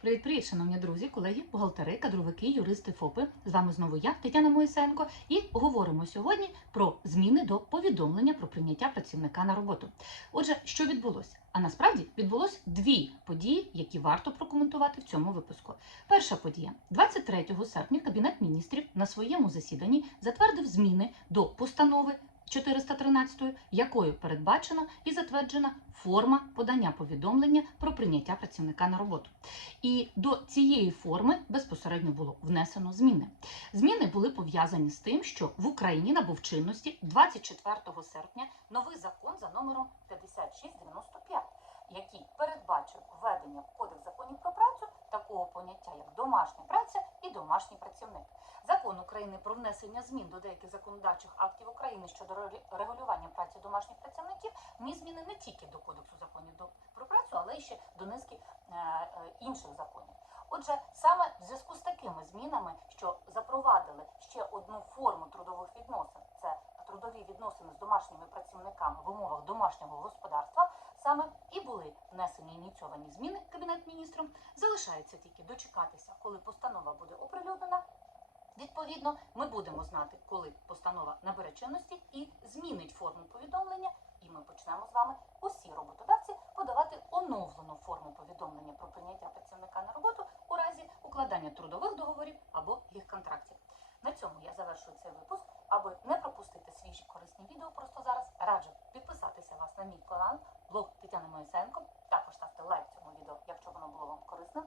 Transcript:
Привіт, привіт, шановні друзі, колеги, бухгалтери, кадровики, юристи, ФОПи. З вами знову я, Тетяна Моїсенко, і говоримо сьогодні про зміни до повідомлення про прийняття працівника на роботу. Отже, що відбулося? А насправді відбулось дві події, які варто прокоментувати в цьому випуску. Перша подія 23 серпня Кабінет міністрів на своєму засіданні затвердив зміни до постанови 413, якою передбачена і затверджена форма подання повідомлення про прийняття працівника на роботу. І до цієї форми безпосередньо було внесено зміни. Зміни були пов'язані з тим, що в Україні набув чинності 24 серпня новий закон за номером 5695, який передбачив введення в Кодекс законів про поняття, як домашня праця і домашній працівник. Закон України про внесення змін до деяких законодавчих актів України щодо ре- регулювання праці домашніх працівників вніс зміни не тільки до Кодексу законів про працю, але й ще до низки е, е, інших законів. Отже, саме в зв'язку з такими змінами, що запровадили ще одну форму трудових відносин, це трудові відносини з домашніми працівниками в умовах домашнього господарства, саме і були внесені ініційовані зміни Кабінет міністром. Залишається тільки дочекатися, коли постанова буде оприлюднена. Відповідно, ми будемо знати, коли постанова набере чинності і змінить форму повідомлення, і ми почнемо з вами усі роботодавці подавати оновлену форму повідомлення про прийняття працівника на роботу у разі укладання трудових договорів або їх контрактів. На цьому я завершую цей випуск. Аби не пропустити свіжі корисні відео просто зараз, на мій канал, блог Тетяни Моїсенко. Також ставте лайк цьому відео, якщо воно було вам корисним.